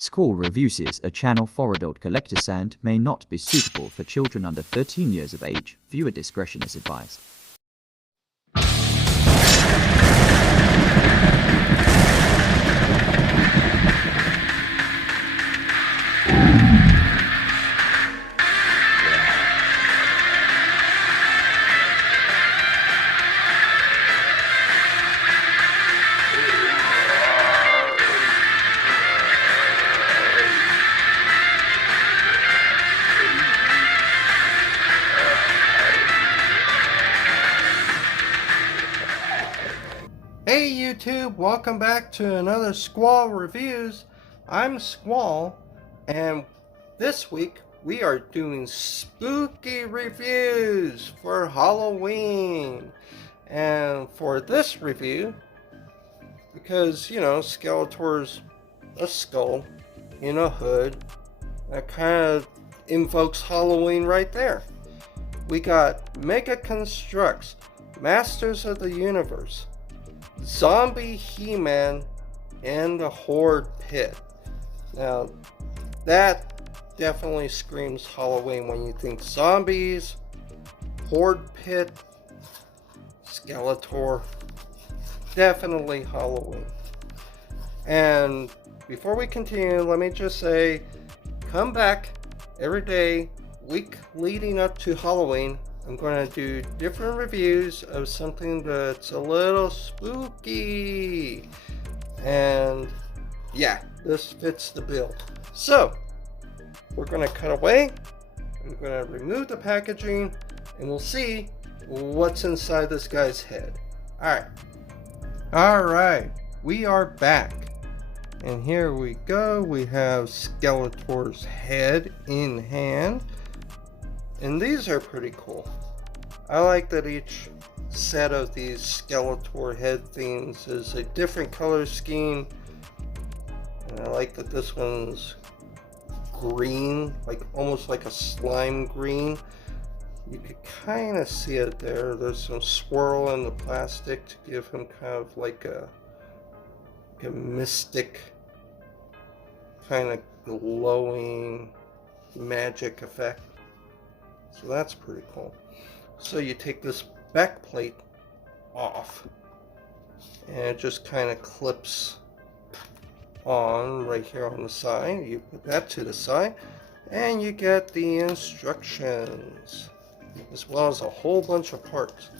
Squall reviews a channel for adult collectors and may not be suitable for children under 13 years of age. Viewer discretion is advised. Hey YouTube, welcome back to another Squall Reviews. I'm Squall, and this week we are doing spooky reviews for Halloween. And for this review, because you know, Skeletor's a skull in a hood, that kind of invokes Halloween right there. We got Mega Construx, Masters of the Universe, Zombie He-Man, and the Horde Pit. Now, that definitely screams Halloween when you think zombies, Horde Pit, Skeletor. Definitely Halloween. And before we continue, let me just say, come back every day, week leading up to Halloween. I'm going to do different reviews of something that's a little spooky. And yeah, this fits the bill. So, we're going to cut away. I'm going to remove the packaging and we'll see what's inside this guy's head. Alright, we are back. And here we go. We have Skeletor's head in hand. And these are pretty cool. I like that each set of these Skeletor head themes is a different color scheme. And I like that this one's green, like almost like a slime green. You could kind of see it there. There's some swirl in the plastic to give him kind of like a mystic, kind of glowing magic effect. So that's pretty cool. So you take this back plate off and it just kind of clips on right here on the side. You put that to the side and you get the instructions as well as a whole bunch of parts.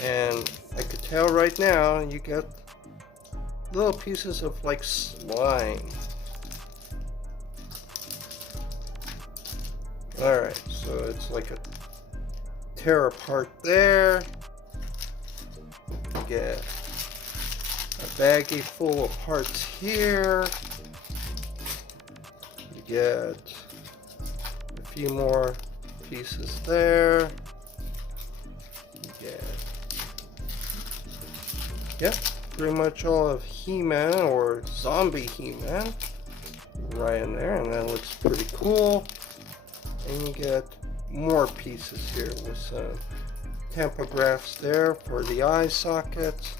And I could tell right now you get little pieces of like slime. Alright, so it's like a tear apart there. You get a baggie full of parts here. You get a few more pieces there. You get, yeah, pretty much all of He-Man or Zombie He-Man right in there, and that looks pretty cool. And you get more pieces here with some tampografts there for the eye sockets,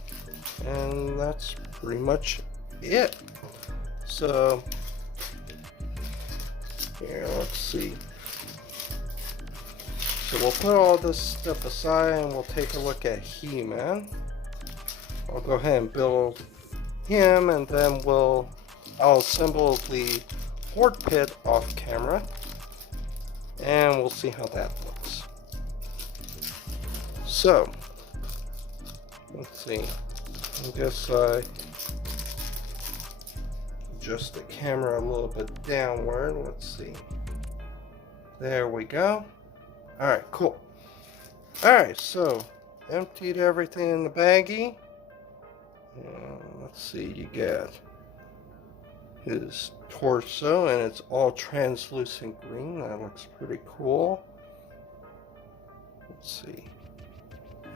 and that's pretty much it. So here, let's see. So we'll put all this stuff aside and we'll take a look at He-Man. I'll go ahead and build him, and then I'll assemble the Horde Pit off camera. And we'll see how that looks. So, let's see. I guess I adjust the camera a little bit downward. Let's see. There we go. Alright, cool. Alright, so emptied everything in the baggie. Let's see, you get his torso, and it's all translucent green. That looks pretty cool. Let's see.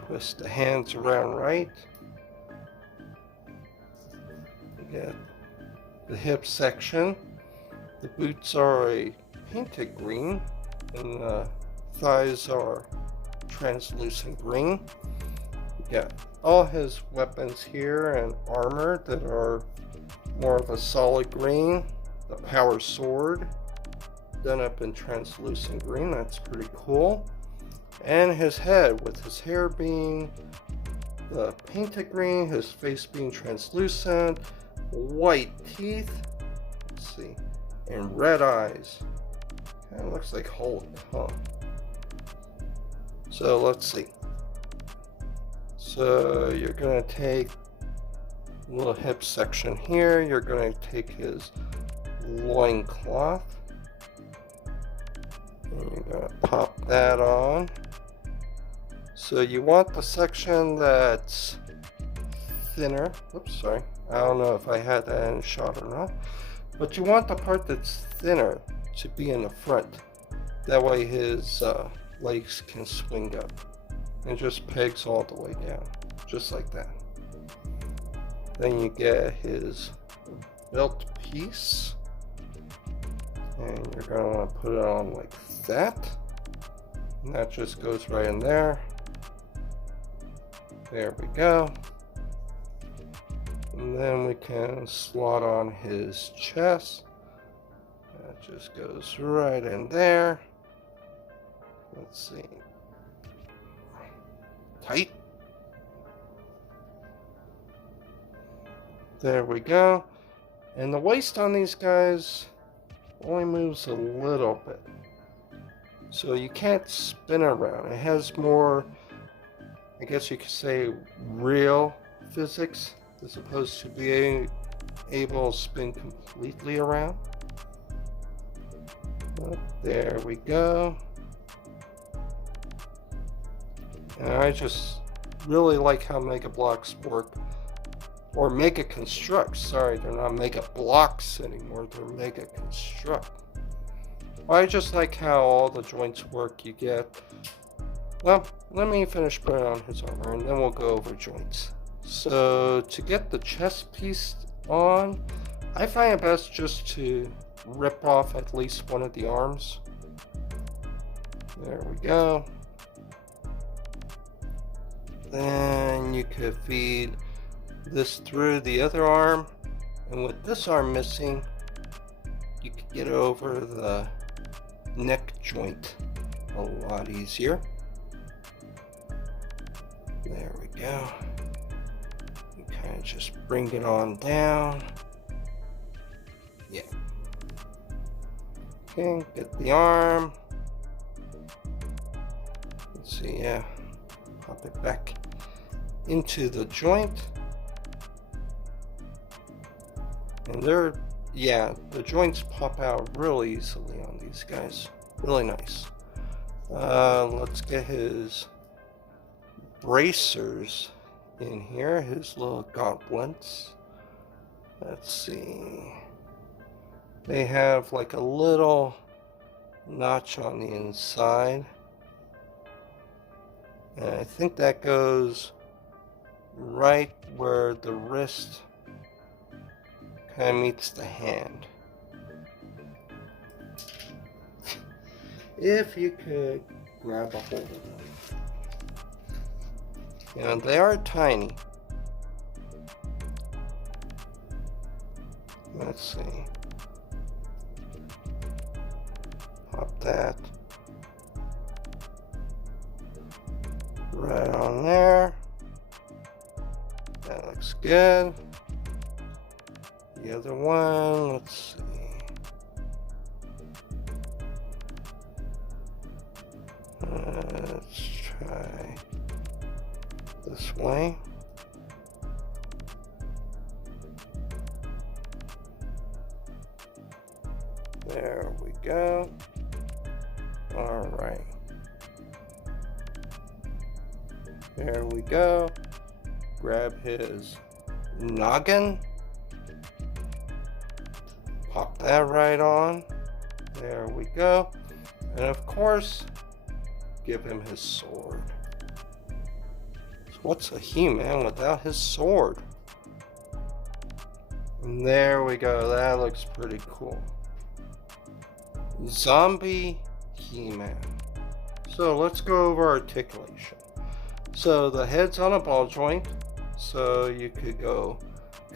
Twist the hands around right. You get the hip section. The boots are a painted green, and the thighs are translucent green. You get all his weapons here and armor that are more of a solid green. The power sword, done up in translucent green. That's pretty cool. And his head, with his hair being the painted green, his face being translucent, white teeth, let's see, and red eyes. Kind of looks like Hulk, huh? So let's see. So you're gonna take a little hip section here. You're gonna take his loincloth. And you're gonna pop that on. So you want the section that's thinner. Oops, sorry. I don't know if I had that in shot or not. But you want the part that's thinner to be in the front. That way his legs can swing up. And just pegs all the way down. Just like that. Then you get his belt piece. And you're going to want to put it on like that. And that just goes right in there. There we go. And then we can slot on his chest. That just goes right in there. Let's see. Tight. There we go. And the waist on these guys only moves a little bit. So you can't spin around. It has more, I guess you could say, real physics as opposed to being able to spin completely around. But there we go. And I just really like how Mega Blocks work. Or Mega Construx. Sorry, they're not Mega Blocks anymore. They're Mega Construct. I just like how all the joints work. You get... Well, let me finish putting on his armor and then we'll go over joints. So, to get the chest piece on, I find it best just to rip off at least one of the arms. There we go. Then you could feed this through the other arm, and with this arm missing, you could get over the neck joint a lot easier. There we go. You kind of just bring it on down. Yeah. Okay, get the arm. Let's see, yeah. Pop it back into the joint. And they're, yeah, the joints pop out really easily on these guys. Really nice. Let's get his bracers in here, his little gauntlets. Let's see. They have like a little notch on the inside. And I think that goes right where the wrist kind of meets the hand. If you could grab a hold of them. You know, they are tiny. Let's see. Pop that right on there. That looks good. The other one, let's see. Let's try this way. There we go. All right. There we go. Grab his noggin. Pop that right on. There we go. And of course, give him his sword. So what's a He-Man without his sword? And there we go. That looks pretty cool. Zombie He-Man. So let's go over articulation. So the head's on a ball joint. So you could go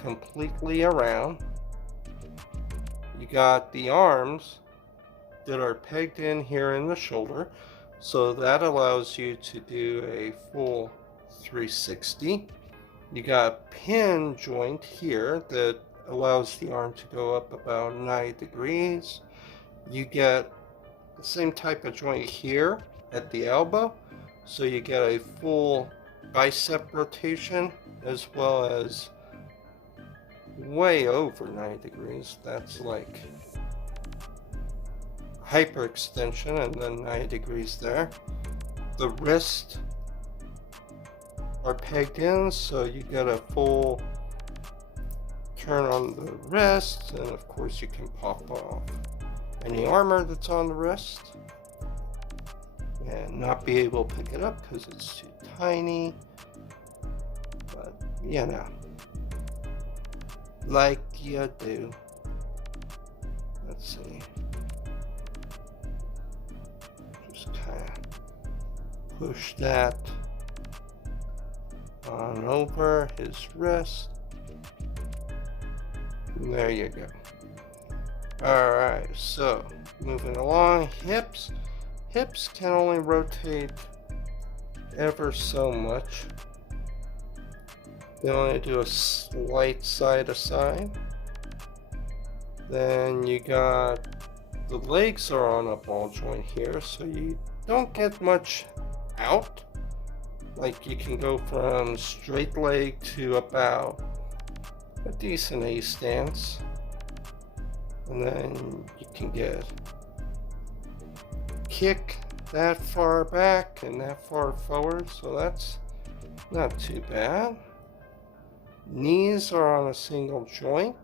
completely around. got the arms that are pegged in here in the shoulder, so that allows you to do a full 360. You got a pin joint here that allows the arm to go up about 90 degrees. You get the same type of joint here at the elbow, so you get a full bicep rotation as well as way over 90 degrees. That's like hyperextension, and then 90 degrees there. The wrist are pegged in, so you get a full turn on the wrist, and of course you can pop off any armor that's on the wrist and not be able to pick it up because it's too tiny. But you know, like you do. Let's see. Just kind of push that on over his wrist. There you go. Alright, so moving along, hips. Hips can only rotate ever so much. They only do a slight side to side. Then you got the legs are on a ball joint here, so you don't get much out. Like you can go from straight leg to about a decent A stance, and then you can get kick that far back and that far forward, so that's not too bad. Knees are on a single joint,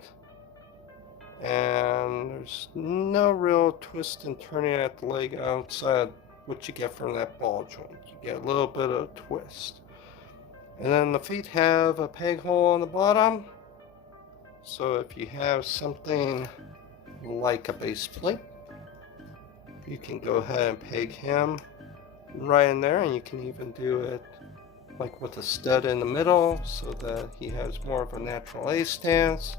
and there's no real twist and turning at the leg outside what you get from that ball joint. You get a little bit of twist. And then the feet have a peg hole on the bottom, so if you have something like a base plate, you can go ahead and peg him right in there, and you can even do it like with a stud in the middle so that he has more of a natural A stance.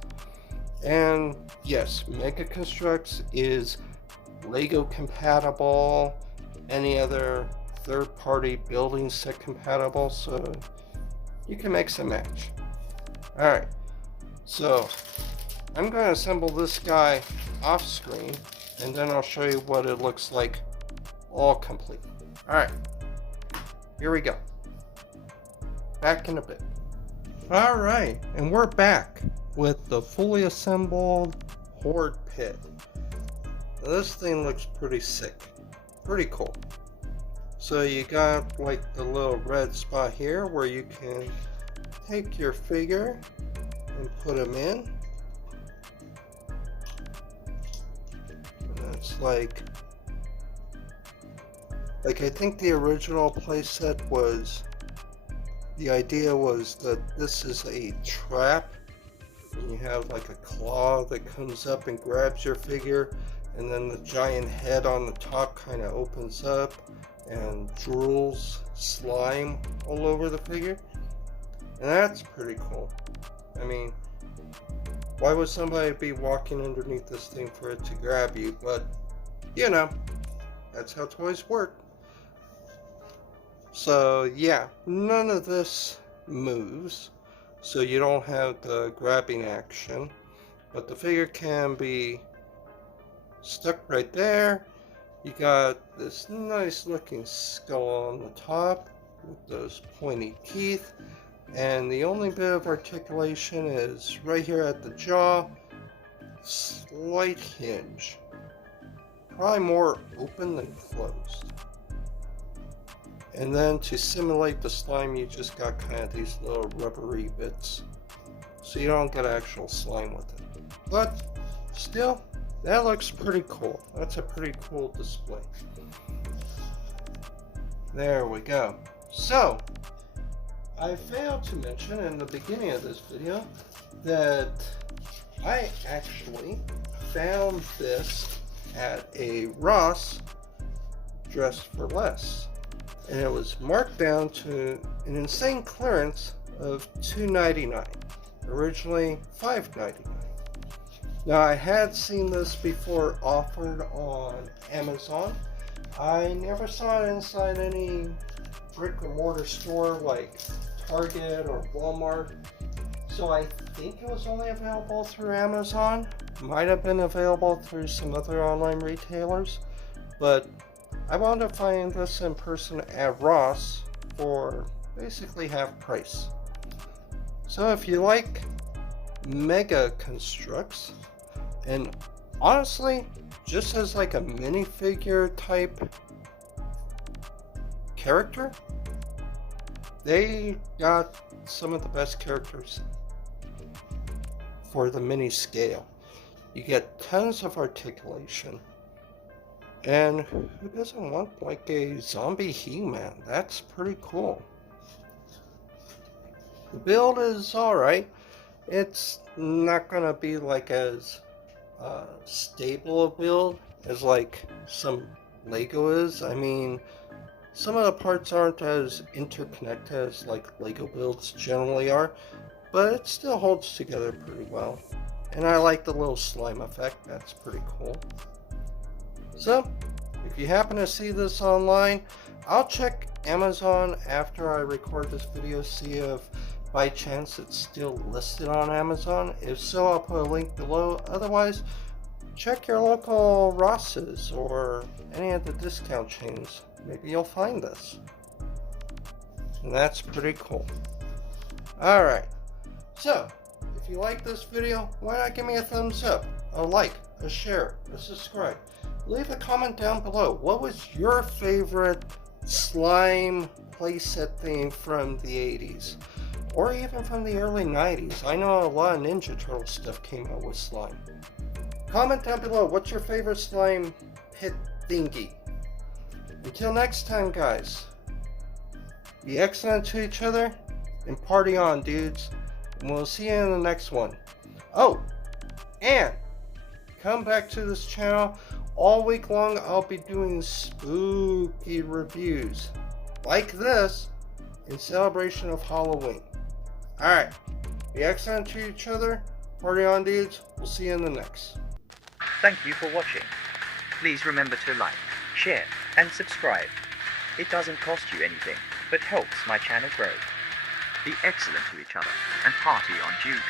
And yes, Mega Construx is Lego compatible, any other third-party building set compatible, so you can mix and match. Alright, so I'm going to assemble this guy off screen, and then I'll show you what it looks like all complete. Alright, here we go. Back in a bit. Alright, and we're back with the fully assembled Horde Pit. Now, this thing looks pretty sick. Pretty cool. So you got like the little red spot here where you can take your figure and put him in. And it's like I think the original playset was, the idea was that this is a trap, and you have like a claw that comes up and grabs your figure, and then the giant head on the top kind of opens up and drools slime all over the figure. And that's pretty cool. I mean, why would somebody be walking underneath this thing for it to grab you? But, you know, that's how toys work. So, yeah, none of this moves, so you don't have the grabbing action. But the figure can be stuck right there. You got this nice looking skull on the top with those pointy teeth, and the only bit of articulation is right here at the jaw. Slight hinge, probably more open than closed. And then to simulate the slime, you just got kind of these little rubbery bits, so you don't get actual slime with it. But still, that looks pretty cool. That's a pretty cool display. There we go. So, I failed to mention in the beginning of this video that I actually found this at a Ross Dress for Less. And it was marked down to an insane clearance of $2.99. Originally $5.99. Now, I had seen this before offered on Amazon. I never saw it inside any brick and mortar store like Target or Walmart. So I think it was only available through Amazon. Might have been available through some other online retailers. But I wound up finding this in person at Ross for basically half price. So if you like Mega Construx, and honestly, just as like a minifigure type character, they got some of the best characters for the mini scale. You get tons of articulation. And who doesn't want like a zombie He-Man? That's pretty cool. The build is alright. It's not gonna be like as stable a build as like some Lego is. I mean, some of the parts aren't as interconnected as like Lego builds generally are, but it still holds together pretty well. And I like the little slime effect, that's pretty cool. So, if you happen to see this online, I'll check Amazon after I record this video, see if by chance it's still listed on Amazon. If so, I'll put a link below. Otherwise, check your local Ross's or any of the discount chains. Maybe you'll find this. And that's pretty cool. Alright, so if you like this video, why not give me a thumbs up, a like, a share, a subscribe. Leave a comment down below. What was your favorite slime playset thing from the 80s? Or even from the early 90s. I know a lot of Ninja Turtle stuff came out with slime. Comment down below, what's your favorite slime pit thingy? Until next time, guys, be excellent to each other and party on, dudes. And we'll see you in the next one. Oh, and come back to this channel. All week long, I'll be doing spooky reviews like this in celebration of Halloween. Alright, be excellent to each other. Party on, dudes. We'll see you in the next. Thank you for watching. Please remember to like, share, and subscribe. It doesn't cost you anything, but helps my channel grow. Be excellent to each other and party on, Duke.